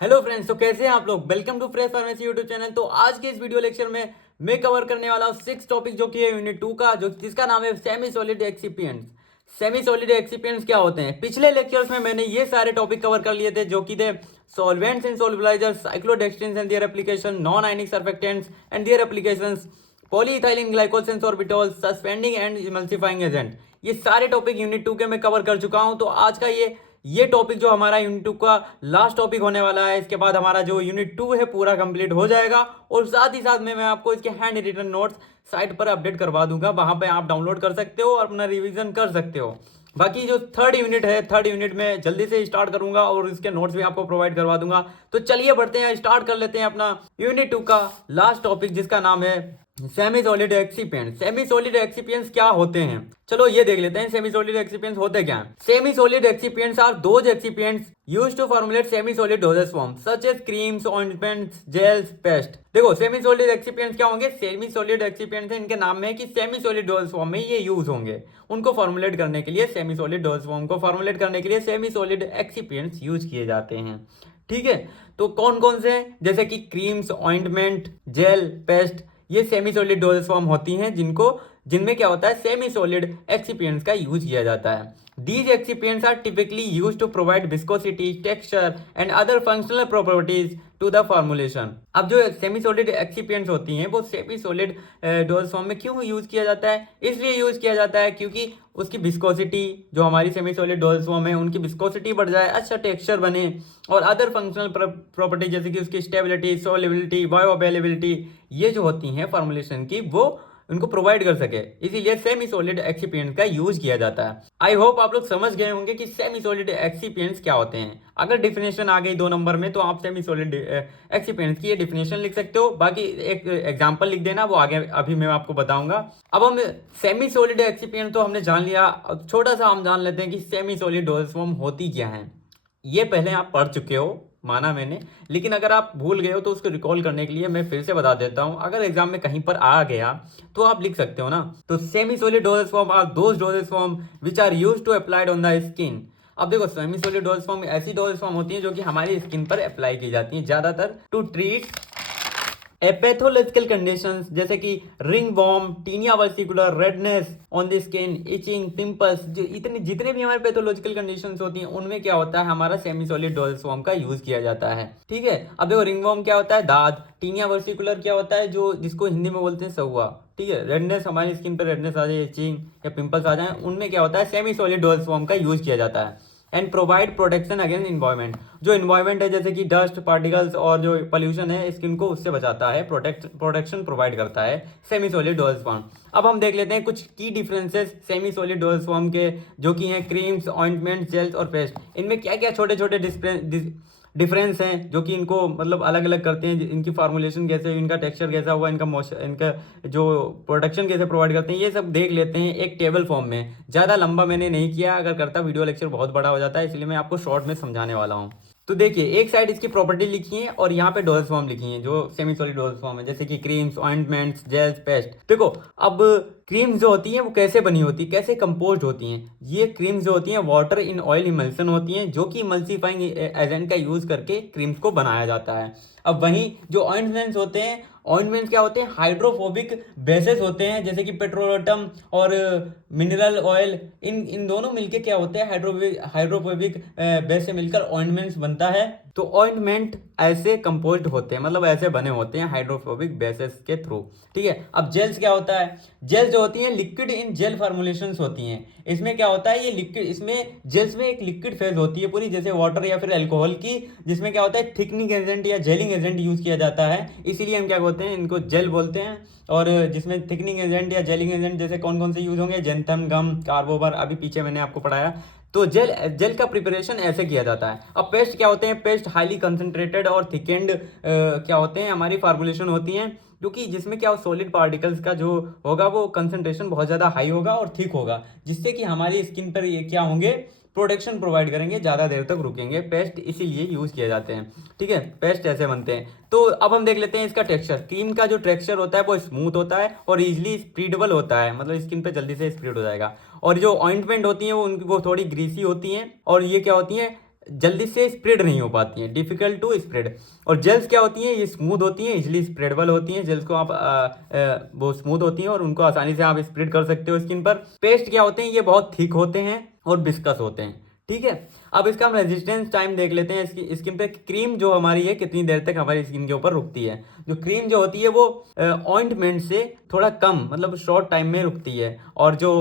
Hello friends, तो कैसे हैं आप लोग। Welcome to fresh pharmacy YouTube channel. तो आज के इस वीडियो लेक्चर में मैं कवर करने वाला हूँ 6 टॉपिक जो कि है यूनिट 2 का, जो जिसका नाम है semi solid excipients. Semi solid excipients क्या होते हैं। पिछले लेक्चर्स में मैंने ये सारे टॉपिक कवर कर लिए थे जो कि थे solvents and solubilisers, cyclodextrins and their application, non ionic surfactants and their applications, polyethylene glycol sorbitol, suspending and emulsifying agent. ये सारे टॉपिक यूनिट 2 के मैं कवर कर चुका हूँ। तो आज का ये टॉपिक जो हमारा यूनिट 2 का लास्ट टॉपिक होने वाला है। इसके बाद हमारा जो यूनिट 2 है पूरा कंप्लीट हो जाएगा और साथ ही साथ में मैं आपको इसके हैंड रिटन नोट्स साइट पर अपडेट करवा दूंगा। वहां पे आप डाउनलोड कर सकते हो और अपना रिवीजन कर सकते हो। बाकी जो थर्ड यूनिट है, थर्ड यूनिट में जल्दी से स्टार्ट करूंगा और इसके नोट्स भी आपको प्रोवाइड करवा दूंगा। तो चलिए बढ़ते हैं, स्टार्ट कर लेते हैं अपना यूनिट 2 का लास्ट टॉपिक जिसका नाम है semi solid excipients. Semi solid excipients क्या होते हैं, चलो ये देख लेते हैं। सेमी सॉलिड एक्सिपिएंट्स होते क्या हैं। Semi solid excipients are those excipients used to formulate semi solid dosage form such as creams, ointments, gels, paste. देखो सेमी सॉलिड एक्सिपिएंट्स क्या होंगे। सेमी सॉलिड एक्सिपिएंट्स इनके नाम में है कि सेमी सॉलिड डोसेज फॉर्म में ये यूज होंगे। उनको फॉर्मुलेट करने के लिए सेमी सॉलिड डोसेज फॉर्म को फॉर्मुलेट करने के लिए सेमी सॉलिड एक्सिपिएंट्स यूज किए जाते हैं। ठीक है, तो कौन कौन से हैं, जैसे कि क्रीम्स, ऑइंटमेंट, जेल, पेस्ट, ये सेमी सॉलिड डोजेज फॉर्म होती हैं जिनमें क्या होता है सेमी सॉलिड एक्सिपिएंट्स का यूज किया जाता है। These excipients are typically use to provide viscosity, texture and other functional properties to the formulation. अब जो सेमी सॉलिड एक्सिपिएंट्स होती हैं वो सेमी सॉलिड डोजेज फॉर्म में क्यों यूज किया जाता है। इसलिए यूज किया जाता है क्योंकि उसकी विस्कोसिटी, जो हमारी सेमी सॉलिड डोजेज फॉर्म है उनकी विस्कोसिटी बढ़ जाए, अच्छा टेक्सचर बने और अदर फंक्शनल प्रॉपर्टी जैसे कि उसकी स्टेबिलिटी, सॉल्युबिलिटी, बायो अवेलेबिलिटी, ये जो होती हैं फॉर्मुलेशन की, वो उनको प्रोवाइड कर सके। इसीलिए सेमी सॉलिड एक्सिपिएंट्स का यूज किया जाता है। आई होप आप लोग समझ गए होंगे कि सेमी सॉलिड एक्सिपिएंट्स क्या होते हैं। अगर डिफिनेशन आ गई 2 नंबर में तो आप सेमी सॉलिड एक्सिपिएंट्स की ये डिफिनेशन लिख सकते हो। बाकी एक एग्जांपल लिख देना, वो आगे अभी मैं आपको बताऊंगा। अब हम सेमी सॉलिड एक्सिपिएंट तो हमने जान लिया, अब छोटा सा हम जान लेते हैं कि सेमी सॉलिड डोसेज फॉर्म होती क्या है। ये पहले आप पढ़ चुके हो, माना मैंने, लेकिन अगर आप भूल गए हो तो उसको रिकॉल करने के लिए मैं फिर से बता देता हूं। अगर एग्जाम में कहीं पर आ गया तो आप लिख सकते हो ना। तो semi solid dosage form are those dosage form which are used to applied on the skin. अब देखो सेमी सॉलिड डोसेज फॉर्म ऐसी डोसेज फॉर्म होती है जो कि हमारी स्किन पर अप्लाई की जाती है ज्यादातर टू ट्रीट एपैथोलॉजिकल कंडीशंस जैसे कि ringworm, tinea versicolor, redness on the skin, itching, pimples, जो इतने जितने भी हमारे पैथोलॉजिकल कंडीशंस होती हैं उनमें क्या होता है हमारा सेमी सॉलिड डोसेज फॉर्म का यूज किया जाता है। ठीक है, अब देखो रिंग वॉर्म क्या होता है, दाद। टीनिया वर्सिकुलर क्या होता है, जो जिसको हिंदी में बोलते हैं सहुआ। ठीक है, रेडनेस, हमारी स्किन पर रेडनेस आ जाए, इचिंग या पिंपल्स आ जाए, उनमें क्या होता है सेमी सॉलिड डोसेज फॉर्म का यूज किया जाता है। And provide protection against environment. जो इन्वायरमेंट है जैसे कि डस्ट पार्टिकल्स और जो पोल्यूशन है स्किन को उससे बचाता है, प्रोटेक्शन प्रोवाइड करता है सेमी सॉलिड डोसेज फॉर्म। अब हम देख लेते हैं कुछ की differences semi solid dosage form के, जो कि हैं क्रीम्स, ऑइंटमेंट, जेल्स और पेस्ट। इनमें क्या क्या छोटे छोटे डिफरेंस हैं जो कि इनको मतलब अलग अलग करते हैं। इनकी फार्मूलेशन कैसे, इनका टेक्सचर कैसा हुआ, इनका जो प्रोडक्शन कैसे प्रोवाइड करते हैं, ये सब देख लेते हैं एक टेबल फॉर्म में। ज़्यादा लंबा मैंने नहीं किया, अगर करता वीडियो लेक्चर बहुत बड़ा हो जाता है, इसलिए मैं आपको शॉर्ट में समझाने वाला हूँ। तो देखिए, एक साइड इसकी प्रॉपर्टी लिखी है और यहाँ पे डोसेज फॉर्म लिखी है जो सेमी सॉलिड डोसेज फॉर्म है, जैसे कि क्रीम्स, ऑइंटमेंट्स, जेल्स, पेस्ट। देखो अब क्रीम्स जो होती हैं वो कैसे बनी होती है, कैसे कंपोज्ड होती हैं। ये क्रीम्स जो होती हैं वाटर इन ऑयल इमल्सन होती हैं, जो कि इमल्सीफाइंग एजेंट का यूज करके क्रीम्स को बनाया जाता है। अब वहीं जो ऑइंटमेंट्स होते हैं, ऑइंटमेंट्स क्या होते हैं, हाइड्रोफोबिक बेसेस होते हैं, जैसे कि पेट्रोलेटम और मिनरल ऑयल। इन इन दोनों मिलके क्या होते हैं, हाइड्रोफोबिक बेस से मिलकर ऑइंटमेंट्स बनता है। तो ऑइंटमेंट ऐसे कंपोज्ड होते हैं, मतलब ऐसे बने होते हैं हाइड्रोफोबिक बेसेस के थ्रू। ठीक है, अब जेल्स क्या होता है, जेल्स जो होती हैं लिक्विड इन जेल फॉर्मुलेशंस होती हैं। इसमें क्या होता है, ये लिक्विड, इसमें जेल्स में एक लिक्विड फेज होती है पूरी, जैसे वाटर या फिर अल्कोहल की, जिसमें क्या होता है थिकनिंग एजेंट या जेलिंग एजेंट यूज किया जाता है। इसीलिए हम क्या बोलते हैं, इनको जेल बोलते हैं। और जिसमें थिकनिंग एजेंट या जेलिंग एजेंट जैसे कौन कौन से यूज होंगे, जेंथम, गम, कार्बोबर, अभी पीछे मैंने आपको पढ़ाया। तो जेल जेल का प्रिपरेशन ऐसे किया जाता है। अब पेस्ट क्या होते हैं, पेस्ट हाईली कंसंट्रेटेड और थिकेंड क्या होते हैं, हमारी फार्मुलेशन होती हैं, क्योंकि जिसमें क्या सॉलिड पार्टिकल्स का जो होगा वो कंसंट्रेशन बहुत ज़्यादा हाई होगा और थिक होगा, जिससे कि हमारी स्किन पर ये क्या होंगे, प्रोटेक्शन प्रोवाइड करेंगे, ज़्यादा देर तक रुकेंगे। पेस्ट इसीलिए यूज़ किए जाते हैं। ठीक है, पेस्ट ऐसे बनते हैं। तो अब हम देख लेते हैं इसका टेक्सचर। क्रीम का जो टेक्सचर होता है वो स्मूथ होता है और इजीली स्प्रीडेबल होता है, मतलब स्किन पे जल्दी से स्प्रेड हो जाएगा। और जो ऑइंटमेंट होती हैं वो थोड़ी ग्रीसी होती हैं और ये क्या होती हैं, जल्दी से स्प्रेड नहीं हो पाती हैं, डिफिकल्ट टू स्प्रेड। और जेल्स क्या होती हैं, ये स्मूथ होती हैं, इजिली स्प्रेडेबल होती हैं। जेल्स को आप वो स्मूथ होती हैं और उनको आसानी से आप स्प्रेड कर सकते हो स्किन पर। पेस्ट क्या होते हैं, ये बहुत थिक होते हैं और विस्कस होते हैं। ठीक है, अब इसका हम रेजिस्टेंस टाइम देख लेते हैं। इसकी स्किन पे क्रीम जो हमारी है कितनी देर तक हमारी स्किन के ऊपर रुकती है। जो क्रीम जो होती है वो ऑइंटमेंट से थोड़ा कम, मतलब शॉर्ट टाइम में रुकती है। और जो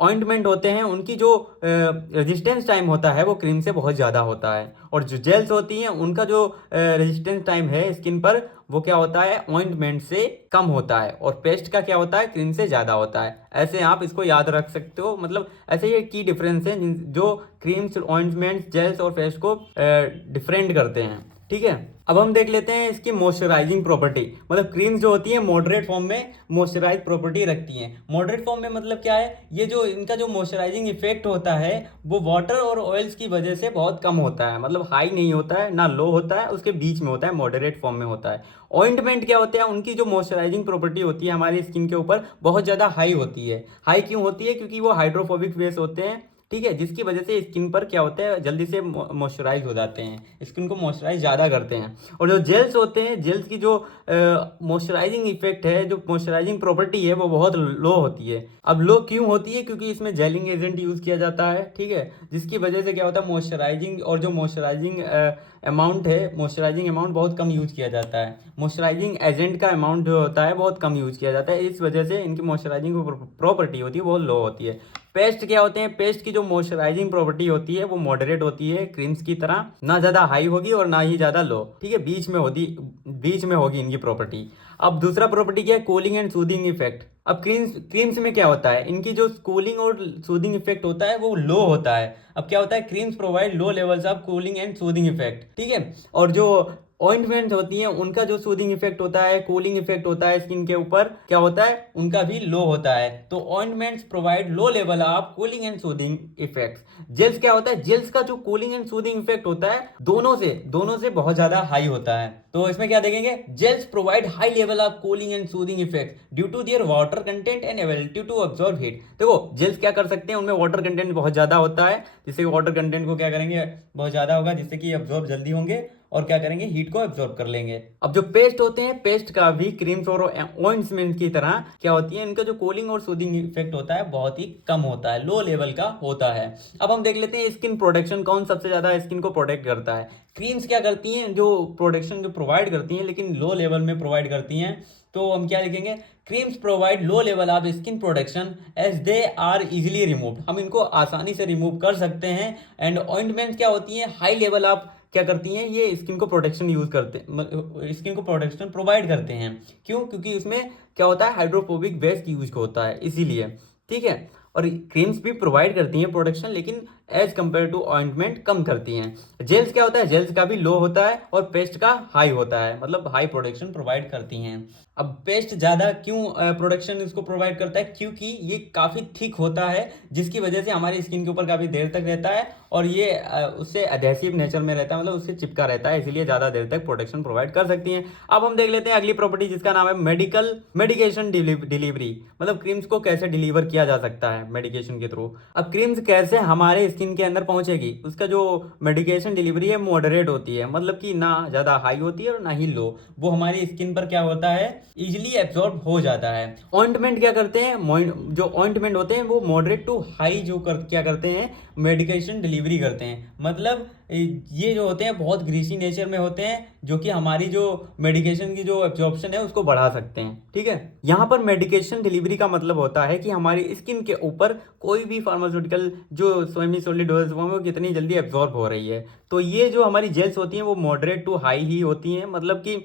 ऑइंटमेंट होते हैं उनकी जो रेजिस्टेंस टाइम होता है वो क्रीम से बहुत ज़्यादा होता है। और जो जेल्स होती हैं उनका जो रेजिस्टेंस टाइम है स्किन पर वो क्या होता है, ऑइंटमेंट से कम होता है। और पेस्ट का क्या होता है, क्रीम से ज़्यादा होता है। ऐसे आप इसको याद रख सकते हो, मतलब ऐसे ये की डिफरेंस है जो क्रीम्स, ऑइंटमेंट्स, जेल्स और पेस्ट को डिफरेंट करते हैं। ठीक है, अब हम देख लेते हैं इसकी मॉइस्चराइजिंग प्रॉपर्टी। मतलब क्रीम्स जो होती है मॉडरेट फॉर्म में मॉइस्चराइज प्रॉपर्टी रखती हैं। मॉडरेट फॉर्म में मतलब क्या है, ये जो इनका जो मॉइस्चराइजिंग इफेक्ट होता है वो वाटर और ऑयल्स की वजह से बहुत कम होता है। मतलब हाई नहीं होता है, ना लो होता है, उसके बीच में होता है, मॉडरेट फॉर्म में होता है। ऑइंटमेंट क्या होते हैं, उनकी जो मॉइस्चराइजिंग प्रॉपर्टी होती है हमारी स्किन के ऊपर बहुत ज़्यादा हाई होती है। हाई क्यों होती है, क्योंकि वो हाइड्रोफोबिक बेस होते हैं। ठीक है, जिसकी वजह से स्किन पर क्या होता है, जल्दी से मॉइस्चराइज हो जाते हैं, स्किन को मॉइस्चराइज ज़्यादा करते हैं। और जो जेल्स होते हैं, जेल्स की जो मॉइस्चराइजिंग इफेक्ट है, जो मॉइस्चराइजिंग प्रॉपर्टी है वो बहुत लो होती है। अब लो क्यों होती है, क्योंकि इसमें जेलिंग एजेंट यूज़ किया जाता है। ठीक है, जिसकी वजह से क्या होता है, मॉइस्चराइजिंग और जो मॉइस्चराइजिंग अमाउंट है, मॉइस्चराइजिंग अमाउंट बहुत कम यूज किया जाता है। मॉइस्चराइजिंग एजेंट का अमाउंट जो होता है बहुत कम यूज किया जाता है। इस वजह से इनकी मॉइस्चराइजिंग प्रॉपर्टी होती है बहुत लो होती है। पेस्ट क्या होते हैं, पेस्ट की जो मॉइस्चराइजिंग प्रॉपर्टी होती है वो मॉडरेट होती है, क्रीम्स की तरह, ना ज़्यादा हाई होगी और ना ही ज़्यादा लो। ठीक है, बीच में होगी इनकी प्रॉपर्टी। अब दूसरा प्रॉपर्टी क्या है, कूलिंग एंड सूदिंग इफेक्ट। अब क्रीम्स में क्या होता है, इनकी जो कूलिंग और सूदिंग इफेक्ट होता है वो लो होता है। अब क्या होता है, creams provide low levels of cooling and soothing effect. ठीक है, और जो ऑइंटमेंट होती हैं उनका जो सूदिंग इफेक्ट होता है, कूलिंग इफेक्ट होता है स्किन के ऊपर, क्या होता है, उनका भी लो होता है। तो ointments provide low level of cooling and soothing effects. Gels क्या होता है, जेल्स का जो कूलिंग एंड सूदिंग इफेक्ट होता है दोनों से बहुत ज्यादा हाई होता है। तो इसमें क्या देखेंगे, gels provide high level of cooling and soothing effect due to their water content and ability to absorb heat. देखो जेल्स क्या कर सकते हैं, उनमें वाटर कंटेंट बहुत ज्यादा होता है, जिससे वाटर कंटेंट को क्या करेंगे, बहुत ज्यादा होगा, जिससे कि अब्सॉर्ब जल्दी होंगे और क्या करेंगे, हीट को एब्जॉर्ब कर लेंगे। अब जो पेस्ट होते हैं, पेस्ट का भी क्रीम्स और ऑइंटमेंट की तरह क्या होती है, इनका जो कूलिंग और सूदिंग इफेक्ट होता है बहुत ही कम होता है, लो लेवल का होता है। अब हम देख लेते हैं स्किन प्रोटेक्शन कौन सबसे ज्यादा स्किन को प्रोटेक्ट करता है। क्रीम्स क्या करती हैं, जो प्रोटेक्शन जो प्रोवाइड करती हैं लेकिन लो लेवल में प्रोवाइड करती हैं। तो हम क्या लिखेंगे, creams provide low level of skin protection as they are easily removed. हम इनको आसानी से रिमूव कर सकते हैं। एंड ऑइंटमेंट क्या होती है, हाई लेवल ऑफ क्या करती हैं, ये स्किन को प्रोटेक्शन यूज करते, स्किन को प्रोटेक्शन प्रोवाइड करते हैं। क्यों, क्योंकि उसमें क्या होता है, हाइड्रोफोबिक बेस यूज होता है इसीलिए। ठीक है, और क्रीम्स भी प्रोवाइड करती हैं प्रोटेक्शन, लेकिन एज कंपेयर टू ऑइंटमेंट कम करती हैं। जेल्स क्या होता है, जेल्स का भी लो होता है और पेस्ट का हाई होता है, मतलब हाई प्रोटेक्शन प्रोवाइड करती हैं। अब पेस्ट ज़्यादा क्यों प्रोटेक्शन इसको प्रोवाइड करता है, क्योंकि ये काफ़ी थिक होता है, जिसकी वजह से हमारी स्किन के ऊपर काफ़ी देर तक रहता है और ये उससे एडहेसिव नेचर में रहता है, मतलब उससे चिपका रहता है, इसीलिए ज़्यादा देर तक प्रोटेक्शन प्रोवाइड कर सकती हैं। अब हम देख लेते हैं अगली प्रॉपर्टी, जिसका नाम है मेडिकेशन डिलीवरी। मतलब क्रीम्स को कैसे डिलीवर किया जा सकता है मेडिकेशन के थ्रू। अब क्रीम्स कैसे हमारे स्किन के अंदर पहुंचेगी, उसका जो मेडिकेशन डिलीवरी है मॉडरेट होती है, मतलब कि ना ज़्यादा हाई होती है और ना ही लो। वो हमारी स्किन पर क्या होता है, इजिली एब्जॉर्ब हो जाता है। ऑइंटमेंट क्या करते हैं, जो ऑइंटमेंट होते हैं वो मॉडरेट टू हाई क्या करते हैं, मेडिकेशन डिलीवरी करते हैं। मतलब ये जो होते हैं बहुत ग्रीसी नेचर में होते हैं, जो कि हमारी जो मेडिकेशन की जो एब्जॉर्प्शन है उसको बढ़ा सकते हैं। ठीक है, यहाँ पर मेडिकेशन डिलीवरी का मतलब होता है कि हमारी स्किन के ऊपर कोई भी फार्मास्यूटिकल जो सेमी सॉलिड डोज फॉर्म है वो कितनी जल्दी एब्जॉर्ब हो रही है। तो ये जो हमारी जेल्स होती हैं वो मॉडरेट टू हाई ही होती हैं, मतलब कि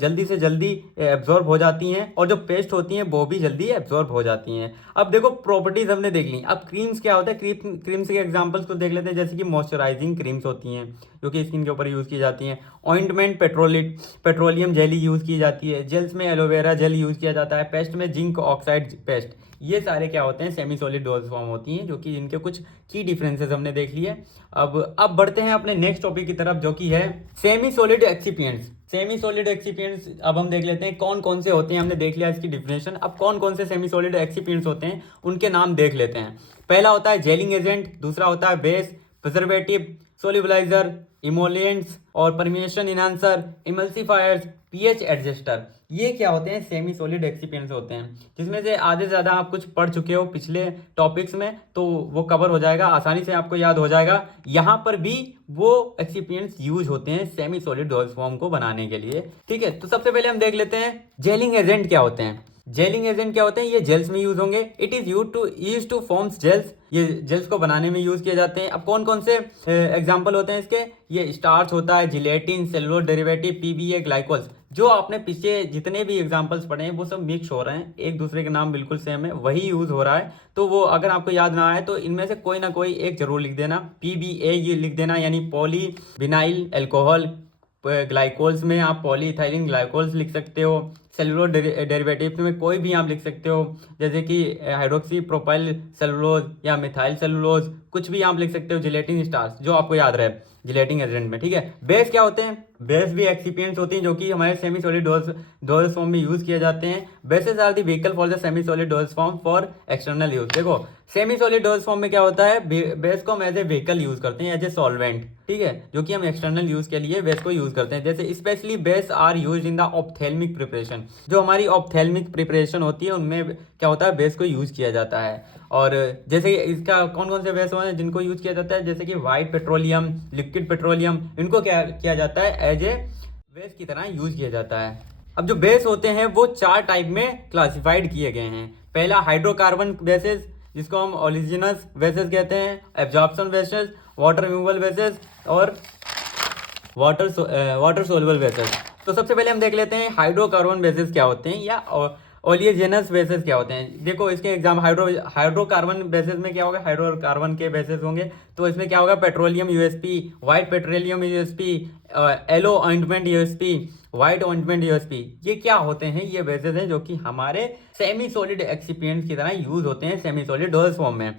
जल्दी से जल्दी एब्जॉर्ब हो जाती हैं। और जो पेस्ट होती हैं वो भी जल्दी एब्जॉर्ब हो जाती हैं। अब देखो प्रॉपर्टीज हमने देख ली। अब क्रीम्स क्या होता है, क्रीम्स के एग्जांपल्स को देख लेते हैं, जैसे कि मॉइस्चराइजिंग क्रीम्स होती हैं जो कि स्किन के ऊपर यूज़ की जाती हैं। ऑइंटमेंट पेट्रोलियम जेली यूज़ की जाती है। जेल्स में एलोवेरा जेल यूज़ किया जाता है। पेस्ट में जिंक ऑक्साइड पेस्ट। ये सारे क्या होते हैं, सेमी सॉलिड डोज फॉर्म होती हैं, जो कि इनके कुछ की डिफरेंसेस हमने देख लिए। अब बढ़ते हैं अपने नेक्स्ट टॉपिक की तरफ, जो कि है semi solid excipients. Semi solid excipients अब हम देख लेते हैं कौन कौन से होते हैं। हमने देख लिया इसकी डिफिनेशन। अब कौन कौन से सेमी सॉलिड एक्सिपिएंट्स होते हैं उनके नाम देख लेते हैं। पहला होता है जेलिंग एजेंट, दूसरा होता है बेस, प्रिजर्वेटिव, सोल्यूबलाइजर, इमोलिएंट्स और परमिएशन इनहांसर, इमल्सिफायर्स, पीएच एडजस्टर। ये क्या होते हैं? सेमी सॉलिड एक्सिपिएंट्स होते हैं, जिसमें से आधे से ज़्यादा आप कुछ पढ़ चुके हो पिछले टॉपिक्स में, तो वो कवर हो जाएगा, आसानी से आपको याद हो जाएगा। यहाँ पर भी वो एक्सिपिएंट्स यूज होते हैं सेमी सॉलिड डोज फॉर्म को बनाने के लिए। ठीक है, तो सबसे पहले हम देख लेते हैं जेलिंग एजेंट क्या होते हैं। जेलिंग एजेंट क्या होते हैं? ये जेल्स में यूज होंगे। It is use to forms gels. ये जेल्स को बनाने में यूज किए जाते हैं। अब कौन कौन से एग्जांपल होते हैं इसके? ये स्टार्च होता है, gelatin, cellulose derivative, PBA, glycols. जो आपने पीछे जितने भी एग्जांपल्स पढ़े हैं वो सब मिक्स हो रहे हैं, एक दूसरे के नाम बिल्कुल सेम है, वही यूज हो रहा है। तो वो अगर आपको याद ना आए तो इनमें से कोई ना कोई एक जरूर लिख देना। पीबीए ये लिख देना, यानी पॉली विनाइल एल्कोहल। ग्लाइकोल्स में आप पॉलीइथाइलिन ग्लाइकोल्स लिख सकते हो। सेलुलोज डेरिवेटिव्स में कोई भी आप लिख सकते हो, जैसे कि हाइड्रोक्सी प्रोपाइल सेलुलोज या मिथाइल सेलुलोज, कुछ भी आप लिख सकते हो। जिलेटिन स्टार्च जो आपको याद रहे जिलेटिन एजेंट में। ठीक है, बेस क्या होते हैं? बेस भी एक्सिपिएंट्स होती हैं जो कि हमारे सेमी सॉलिड डोज फॉर्म में यूज किए जाते हैं। Bases are the vehicle for the semi solid dose form for external use. देखो सेमी सॉलिड डोज फॉर्म में क्या होता है? बेस को हम एज ए व्हीकल यूज करते हैं, एज ए सॉल्वेंट। ठीक है, जो कि हम एक्सटर्नल यूज के लिए बेस को यूज करते हैं। जैसे specially base are use in the ophthalmic preparation. जो हमारी ऑप्थेल्मिक प्रिपरेशन होती है उनमें क्या होता है? बेस को यूज किया जाता है। और जैसे इसका कौन कौन से बेस हैं जिनको यूज किया जाता है? जैसे कि वाइट पेट्रोलियम, लिक्विड पेट्रोलियम, इनको क्या किया जाता है? एज ए बेस की तरह यूज किया जाता है। अब जो बेस होते हैं वो 4 टाइप में क्लासिफाइड किए गए हैं। पहला हाइड्रोकार्बन बेसिस, जिसको हम ओलिजिनस बेसिस कहते हैं, absorption basis, water removal basis और वाटर सोल्युबल बेसिस। तो सबसे पहले हम देख लेते हैं हाइड्रोकार्बन बेसिस क्या होते हैं या ओलियजेनस बेसिस क्या होते हैं। देखो इसके एग्जाम हाइड्रोकार्बन बेसिस में क्या होगा? हाइड्रोकार्बन के बेसिस होंगे, तो इसमें क्या होगा? Petroleum USP, white petroleum USP, yellow ointment USP, white ointment USP. ये क्या होते हैं? ये बेसिस हैं जो कि हमारे सेमी सॉलिड एक्सिपिएंट्स की तरह यूज होते हैं सेमी सॉलिड डोज फॉर्म में।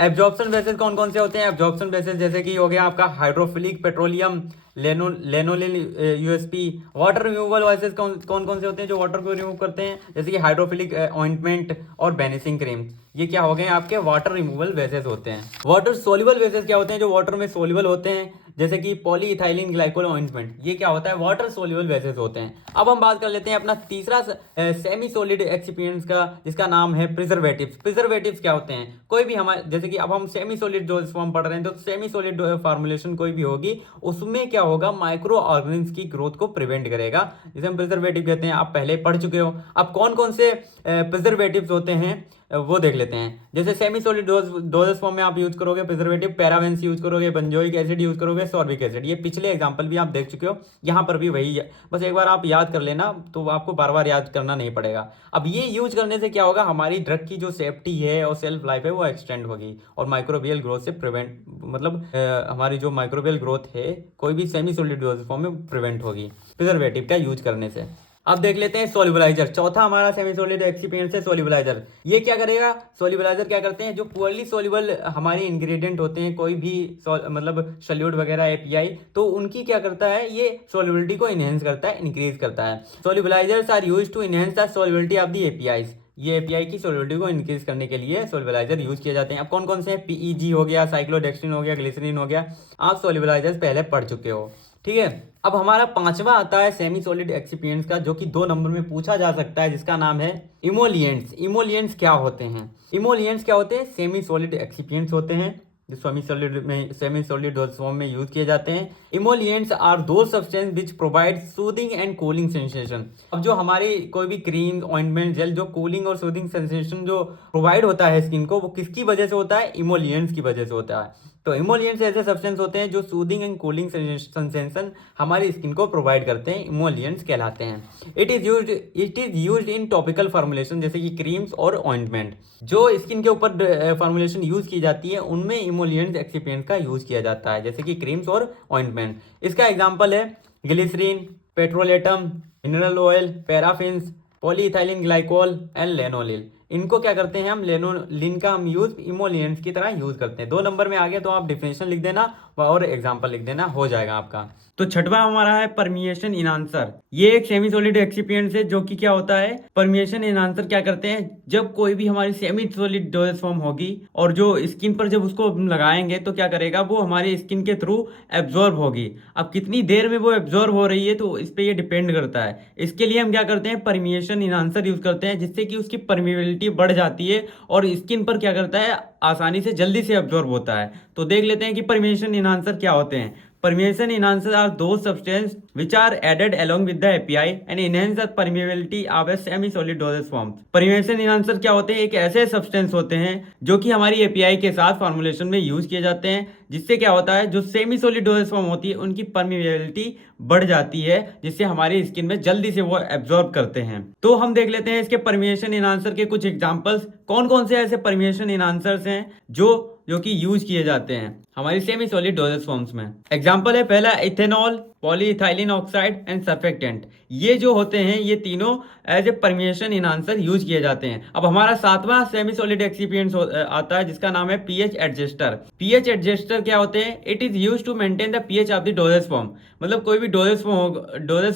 एब्जॉर्प्शन बेसिस कौन कौन से होते हैं? एब्जॉर्प्शन बेसिस जैसे कि हो गया आपका hydrophilic petroleum, lanolin USP. Water removal basis कौन कौन से होते हैं जो वाटर को रिमूव करते हैं? जैसे कि हाइड्रोफिलिक ऑइंटमेंट और बेनिसिंग क्रीम। ये क्या हो गए? आपके वाटर रिमूवल बेसिस होते हैं। वाटर सोल्युबल बेसिस क्या होते हैं? जो वाटर में सोल्युबल होते हैं, जैसे कि पॉलीइथाइलिन ग्लाइकोल ऑइंटमेंट। ये क्या होता है? वाटर सोल्युबल बेसिस होते हैं। अब हम बात कर लेते हैं अपना तीसरा सेमी सॉलिड एक्सिपिएंट्स का, जिसका नाम है प्रिजर्वेटिव्स। प्रिजर्वेटिव्स क्या होते हैं? कोई भी हमारे, जैसे कि अब हम सेमी सॉलिड डोज फॉर्म पढ़ रहे हैं, तो सेमी सॉलिड फॉर्मुलेशन कोई भी होगी उसमें क्या होगा? माइक्रो ऑर्गेनिज्म की ग्रोथ को प्रिवेंट करेगा, जिसे हम प्रिजर्वेटिव कहते हैं। आप पहले पढ़ चुके हो। अब कौन कौन से प्रिजर्वेटिव्स होते हैं वो देख लेते हैं। जैसे सेमी सॉलिड डोजेस फॉर्म में आप यूज करोगे प्रिजर्वेटिव, पैरावेंस यूज करोगे, बेंजोइक एसिड यूज करोगे, सॉर्बिक एसिड। ये पिछले एग्जांपल भी आप देख चुके हो, यहाँ पर भी वही है, बस एक बार आप याद कर लेना, तो आपको बार बार याद करना नहीं पड़ेगा। अब ये यूज करने से क्या होगा? हमारी ड्रग की जो सेफ्टी है और सेल्फ लाइफ है वो एक्सटेंड होगी, और माइक्रोबियल ग्रोथ से प्रिवेंट, मतलब हमारी जो माइक्रोबियल ग्रोथ है कोई भी सेमी सॉलिड डोजेस फॉर्म में प्रिवेंट होगी प्रिजर्वेटिव का यूज करने से। अब देख लेते हैं सोल्युबलाइजर। चौथा हमारा सेमी सॉलिड एक्सिपिएंट है सोल्युबलाइजर। ये क्या करेगा? सोल्युबलाइजर क्या करते हैं? जो पुअरली सोल्युबल हमारे इंग्रेडिएंट होते हैं, कोई भी मतलब सॉल्यूट वगैरह एपीआई, तो उनकी क्या करता है? ये सोल्युबिलिटी को इनहेंस करता है, इंक्रीज करता है। Solubilisers are used to enhance the solubility of the APIs. ये एपीआई की सोल्युबिलिटी को इंक्रीज करने के लिए सोल्युबलाइजर यूज किए जाते हैं। अब कौन कौन से हैं? पीईजी हो गया, साइक्लोडेक्सिन हो गया, ग्लिसरीन हो गया। आप सोल्युबलाइजर्स पहले पढ़ चुके हो। ठीक है, अब हमारा पांचवा आता है सेमी सॉलिड एक्सिपिएंट्स का, जो कि 2 नंबर में पूछा जा सकता है, जिसका नाम है इमोलिएंट्स। इमोलिएंट्स क्या होते हैं? इमोलिएंट्स क्या होते हैं? सेमी सॉलिड एक्सिपिएंट्स होते हैं जो सेमी सॉलिड डोज फॉर्म में यूज किए जाते हैं। इमोलिएंट्स आर दो substance which provide soothing and cooling sensation. अब जो हमारी कोई भी क्रीम, ऑइंटमेंट, जेल जो कूलिंग और सूदिंग सेंसेशन जो प्रोवाइड होता है स्किन को, वो किसकी वजह से होता है? इमोलिएंट्स की वजह से होता है। तो इमोलिएंट्स ऐसे सब्सटेंस होते हैं जो सूदिंग एंड कूलिंग सेंसेशन हमारी स्किन को प्रोवाइड करते हैं, इमोलिएंट्स कहलाते हैं। It is used in topical formulation, जैसे कि क्रीम्स और ऑइंटमेंट। जो स्किन के ऊपर फॉर्मुलेशन यूज की जाती है उनमें इमोलिएंट्स एक्सिपिएंट का यूज किया जाता है, जैसे कि क्रीम्स और ऑइंटमेंट। इसका एग्जांपल है glycerin, petrolatum, mineral oil, paraffins, polyethylene glycol and lanolin. इनको क्या करते हैं हम? लेनोलिन का हम यूज इमोलिएंट्स की तरह यूज करते हैं। 2 नंबर में आ गया तो आप डिफिनेशन लिख देना, और एग्जाम्पल लिख देना, हो जाएगा आपका। तो छठवां हमारा है परमिएशन इनहांसर। ये एक सेमी सॉलिड एक्सिपिएंट है जो कि क्या होता है, परमिएशन इनहांसर क्या करते हैं, जब कोई भी हमारी सेमी सॉलिड डोजेज फॉर्म होगी और जो स्किन पर जब उसको लगाएंगे तो क्या करेगा, वो हमारी स्किन के थ्रू एब्जॉर्ब होगी। अब कितनी देर में वो एब्जॉर्ब हो रही है तो इस पे ये डिपेंड करता है। इसके लिए हम क्या करते हैं, परमिएशन इनहांसर यूज करते हैं, जिससे कि उसकी परमिएबिलिटी बढ़ जाती है और स्किन पर क्या करता है, आसानी से जल्दी से एब्जॉर्ब होता है। तो देख लेते हैं कि परमिएशन इनहांसर क्या होते हैं। Permeation enhancers are those substances which are added along with the API and enhance the permeability of a semi-solid dosage form. Permeation enhancer क्या होते हैं, एक ऐसे सब्सटेंस होते हैं जो कि हमारी API के साथ फॉर्मुलेशन में यूज किए जाते हैं, जिससे क्या होता है, जो सेमी सॉलिड डोजेज फॉर्म होती है उनकी परमिएबिलिटी बढ़ जाती है, जिससे हमारी स्किन में जल्दी से वो एब्जॉर्ब करते हैं। तो हम देख लेते हैं इसके परमिएशन इनहांसर के कुछ एग्जांपल्स, कौन कौन से ऐसे परमिएशन इनहांसर्स हैं जो कि यूज किए जाते हैं हमारी सेमी सॉलिड डोजेज फॉर्म्स में। एग्जांपल है पहला ethanol, polyethylene oxide and surfactant. ये जो होते हैं ये तीनों एज ए परमिएशन इनहांसर यूज किए जाते हैं। अब हमारा सातवां सेमी सॉलिड एक्सिपिएंट आता है जिसका नाम है पीएच एडजस्टर। पीएच एडजस्टर क्या होते हैं, it is use to maintain the pH of the dosage form. मतलब कोई भी डोजेज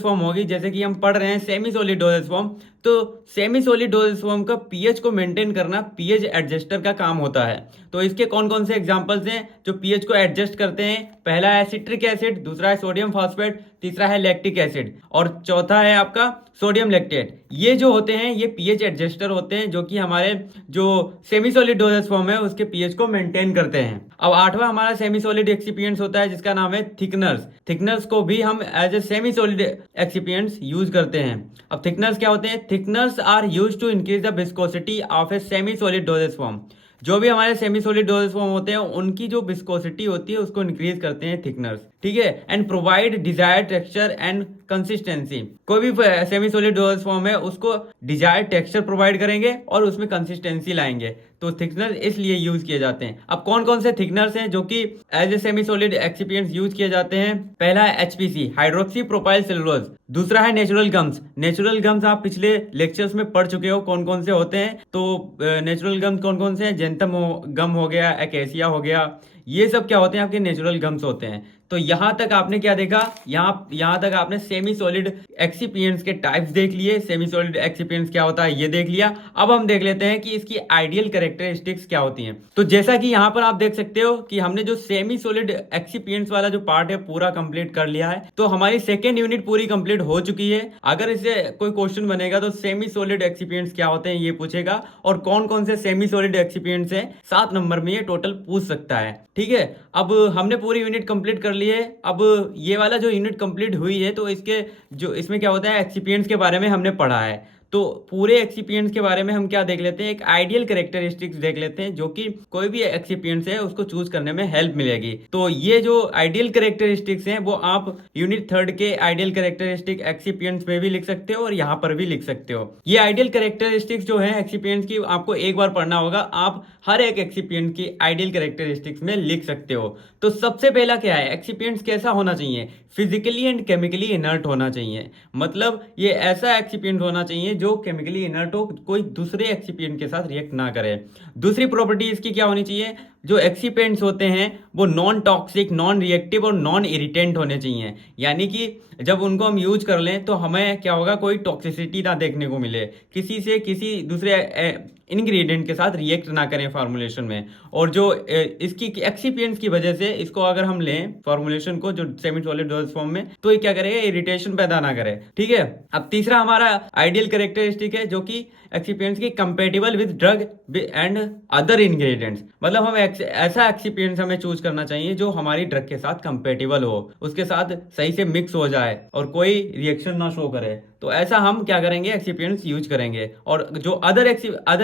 फॉर्म होगी, जैसे कि हम पढ़ रहे हैं सेमी सॉलिड डोजेज फॉर्म, तो सेमी सॉलिड डोजेज फॉर्म का पीएच को मेंटेन करना पीएच एडजस्टर का काम होता है। तो इसके कौन कौन से एग्जांपल्स हैं जो पीएच को एडजस्ट करते हैं, पहला है सिट्रिक एसिड, दूसरा है सोडियम फॉस्फेट, तीसरा है लैक्टिक एसिड और चौथा है आपका सोडियम लैक्टेट। ये जो होते हैं ये पीएच एडजस्टर होते हैं जो कि हमारे जो सेमी सॉलिड डोजेज फॉर्म है उसके पीएच को मेंटेन करते हैं। अब आठवां हमारा सेमी सॉलिड एक्सिपिएंट्स होता है जिसका नाम है थिकनर्स। थिकनर्स को भी हम as a semi solid excipients use करते हैं। अब थिकनर्स क्या होते हैं, thickeners are use to increase the viscosity of a semi solid dosage form. जो भी हमारे सेमी सॉलिड डोजेज फॉर्म होते हैं उनकी जो विस्कोसिटी होती है उसको इंक्रीज करते हैं थिकनर्स, ठीक है। And provide desired texture and consistency. कोई भी सेमी सॉलिड डोजेज फॉर्म है उसको डिजायर्ड टेक्सचर प्रोवाइड करेंगे और उसमें कंसिस्टेंसी लाएंगे, तो थिकनर इसलिए यूज किए जाते हैं। अब कौन कौन से थिकनर्स हैं जो कि as a semi solid excipients use किए जाते हैं, पहला है एचपीसी, हाइड्रोक्सी प्रोपाइल सेलुलोज। दूसरा है नेचुरल गम्स। नेचुरल गम्स आप पिछले लेक्चर्स में पढ़ चुके हो कौन कौन से होते हैं। तो नेचुरल गम्स कौन कौन से हैं, जेंथम गम हो गया, एकेसिया हो गया, ये सब क्या होते हैं, आपके नेचुरल गम्स होते हैं। तो यहां तक आपने क्या देखा, यहां तक आपने सेमी सॉलिड एक्सिपिएंट्स के टाइप्स देख लिए, सेमी सॉलिड एक्सिपिएंट्स क्या होता है ये देख लिया। अब हम देख लेते हैं कि इसकी आइडियल कैरेक्टरिस्टिक्स क्या होती हैं। तो जैसा कि यहां पर आप देख सकते हो कि हमने जो सेमी सॉलिड एक्सिपिएंट्स वाला जो पार्ट है पूरा कंप्लीट कर लिया है। तो हमारी सेकेंड यूनिट पूरी कंप्लीट हो चुकी है। अगर इससे कोई क्वेश्चन बनेगा तो सेमी सॉलिड एक्सिपिएंट्स क्या होते हैं ये पूछेगा, और कौन कौन से सेमी सॉलिड एक्सिपिएंट्स हैं 7 नंबर में ये टोटल पूछ सकता है, ठीक है। अब हमने पूरी यूनिट कंप्लीट कर ली है। अब ये वाला जो यूनिट कंप्लीट हुई है तो इसमें क्या होता है, एक्सिपिएंट्स के बारे में हमने पढ़ा है। तो पूरे एक्सिपिएंट्स के बारे में हम क्या देख लेते हैं, एक आइडियल कैरेक्टरिस्टिक्स देख लेते हैं जो कि कोई भी एक्सिपिएंट्स है उसको चूज करने में हेल्प मिलेगी। तो ये जो आइडियल कैरेक्टरिस्टिक्स हैं वो आप यूनिट 3 के आइडियल कैरेक्टरिस्टिक एक्सिपिएंट्स में भी लिख सकते हो और यहाँ पर भी लिख सकते हो। ये आइडियल कैरेक्टरिस्टिक्स जो है एक्सिपिएंट्स की आपको एक बार पढ़ना होगा, आप हर एक एक्सिपिएंट की आइडियल कैरेक्टरिस्टिक्स में लिख सकते हो। तो सबसे पहला क्या है, एक्सिपिएंट्स कैसा होना चाहिए, फिजिकली एंड केमिकली इनर्ट होना चाहिए। मतलब ये ऐसा एक्सिपिएंट होना चाहिए जो केमिकली इनर्ट हो, कोई दूसरे एक्सिपिएंट के साथ रिएक्ट ना करे। दूसरी प्रॉपर्टी इसकी क्या होनी चाहिए, जो एक्सिपिएंट्स होते हैं वो नॉन टॉक्सिक, नॉन रिएक्टिव और नॉन इरिटेंट होने चाहिए। यानी कि जब उनको हम यूज कर लें तो हमें क्या होगा, कोई टॉक्सिसिटी ना देखने को मिले, किसी दूसरे इंग्रेडिएंट के साथ रिएक्ट ना करें फार्मूलेशन में। और जो इसकी एक्सिपिएंट्स की वजह से इसको अगर हम लें फार्मूलेशन को जो सेमी सॉलिड डोज फॉर्म में, तो ये क्या करेगा, इरिटेशन पैदा ना करे, ठीक है। अब तीसरा हमारा आइडियल कैरेक्टरिस्टिक है जो कि एक्सिपिएंट्स की compatible with drug and other ingredients. मतलब हम ऐसा एक्सिपिएंट्स हमें चूज करना चाहिए जो हमारी ड्रग के साथ कंपेटिबल हो, उसके साथ सही से मिक्स हो जाए और कोई रिएक्शन ना शो करे। तो ऐसा हम क्या करेंगे, एक्सिपिएंट्स यूज करेंगे और जो अदर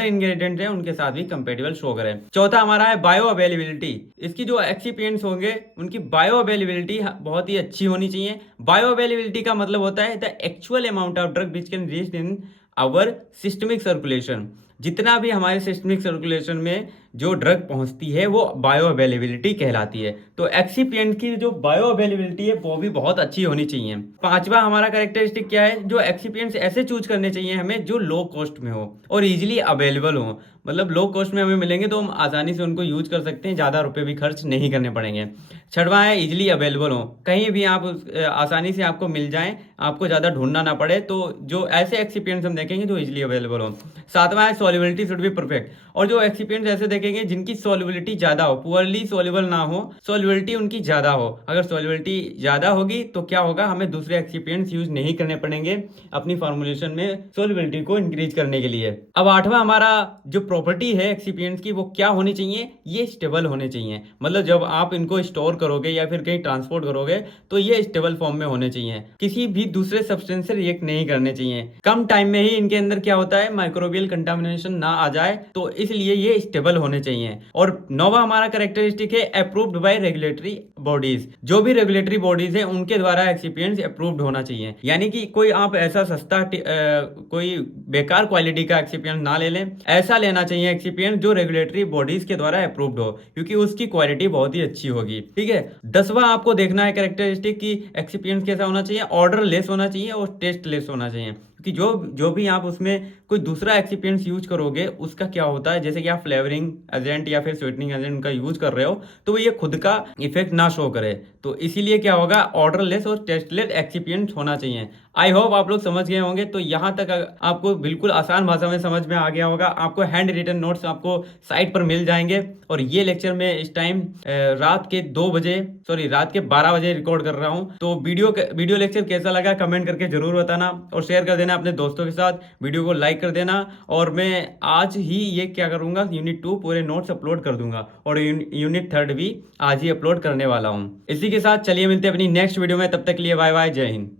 इंग्रेडिएंट हैं उनके साथ भी कंपेटिबल शो करें। चौथा हमारा है बायो अवेलेबिलिटी। इसकी जो एक्सिपिएंट्स होंगे उनकी बायो अवेलेबिलिटी बहुत ही अच्छी होनी चाहिए। बायो अवेलेबिलिटी का मतलब होता है the actual amount of drug which can reach in our systemic circulation. जितना भी हमारे सिस्टमिक सर्कुलेशन में जो ड्रग पहुंचती है वो बायो अवेलेबिलिटी कहलाती है। तो एक्सिपिएंट की जो बायो अवेलेबिलिटी है वो भी बहुत अच्छी होनी चाहिए। पांचवा हमारा कैरेक्टरिस्टिक क्या है, जो एक्सिपिएंट्स ऐसे चूज करने चाहिए हमें जो लो कॉस्ट में हो और इजीली अवेलेबल हो। मतलब लो कॉस्ट में हमें मिलेंगे तो हम आसानी से उनको यूज कर सकते हैं, ज़्यादा रुपए भी खर्च नहीं करने पड़ेंगे। छठवां है इजीली अवेलेबल हो, कहीं भी आप आसानी से आपको मिल जाएं, आपको ज़्यादा ढूंढना ना पड़े। तो जो ऐसे एक्सिपिएंट्स हम देखेंगे जो इजीली अवेलेबल हो। सातवां है सॉल्युबिलिटी शुड बी परफेक्ट, और जो एक्सिपिएंट्स ऐसे देखेंगे जिनकी सॉल्युबिलिटी ज़्यादा हो, पुअरली सॉल्युबल ना हो, सॉल्युबिलिटी उनकी ज़्यादा हो। अगर सॉल्युबिलिटी ज़्यादा होगी तो क्या होगा, हमें दूसरे एक्सिपिएंट्स यूज नहीं करने पड़ेंगे अपनी फॉर्मुलेशन में सॉल्युबिलिटी को इंक्रीज करने के लिए। अब आठवां हमारा जो प्रॉपर्टी है एक्सिपिएंट्स की वो क्या होनी चाहिए, ये स्टेबल होने चाहिए। मतलब जब आप इनको स्टोर करोगे या फिर कहीं ट्रांसपोर्ट करोगे तो ये स्टेबल फॉर्म में होने चाहिए, किसी भी दूसरे सब्सटेंस से रिएक्ट नहीं करने चाहिए। कम टाइम में ही इनके अंदर क्या होता है, माइक्रोबियल कंटामिनेशन ना आ जाए, तो इसलिए ये स्टेबल होने चाहिए। और नौवां हमारा कैरेक्टरिस्टिक है अप्रूव्ड बाय रेगुलेटरी बॉडीज, जो भी रेगुलेटरी बॉडीज है उनके द्वारा एक्सिपिएंट्स अप्रूव्ड होना चाहिए। यानी कि कोई आप ऐसा सस्ता कोई बेकार क्वालिटी का एक्सिपिएंट ना ले लें, ऐसा लेना चाहिए एक्सिपिएंट जो रेगुलेटरी बॉडीज के द्वारा अप्रूव्ड हो, क्योंकि उसकी क्वालिटी बहुत ही अच्छी होगी। ठीक है। 10वां आपको देखना है कैरेक्टरिस्टिक की एक्सिपिएंट कैसा होना चाहिए, ऑर्डर लेस होना चाहिए और टेस्ट लेस होना चाहिए। कि जो भी आप उसमें कोई दूसरा एक्सिपिएंट्स यूज करोगे उसका क्या होता है, जैसे कि आप फ्लेवरिंग एजेंट या फिर स्वीटनिंग एजेंट का यूज कर रहे हो तो ये खुद का इफेक्ट ना शो करे। तो इसीलिए क्या होगा, ऑर्डरलेस और टेस्टलेस एक्सिपिएंट्स होना चाहिए। आई होप आप लोग समझ गए होंगे। तो यहाँ तक आपको बिल्कुल आसान भाषा में समझ में आ गया होगा। आपको हैंड रिटन नोट्स आपको साइट पर मिल जाएंगे। और ये लेक्चर में इस टाइम रात के 12 बजे रिकॉर्ड कर रहा हूँ। तो वीडियो लेक्चर कैसा लगा कमेंट करके जरूर बताना और शेयर कर देना अपने दोस्तों के साथ, वीडियो को लाइक कर देना। और मैं आज ही ये क्या करूँगा, यूनिट 2 पूरे नोट्स अपलोड कर दूंगा और यूनिट 3 भी आज ही अपलोड करने वाला हूँ। इसी के साथ चलिए मिलते हैं अपनी नेक्स्ट वीडियो में, तब तक के लिए बाय बाय, जय हिंद।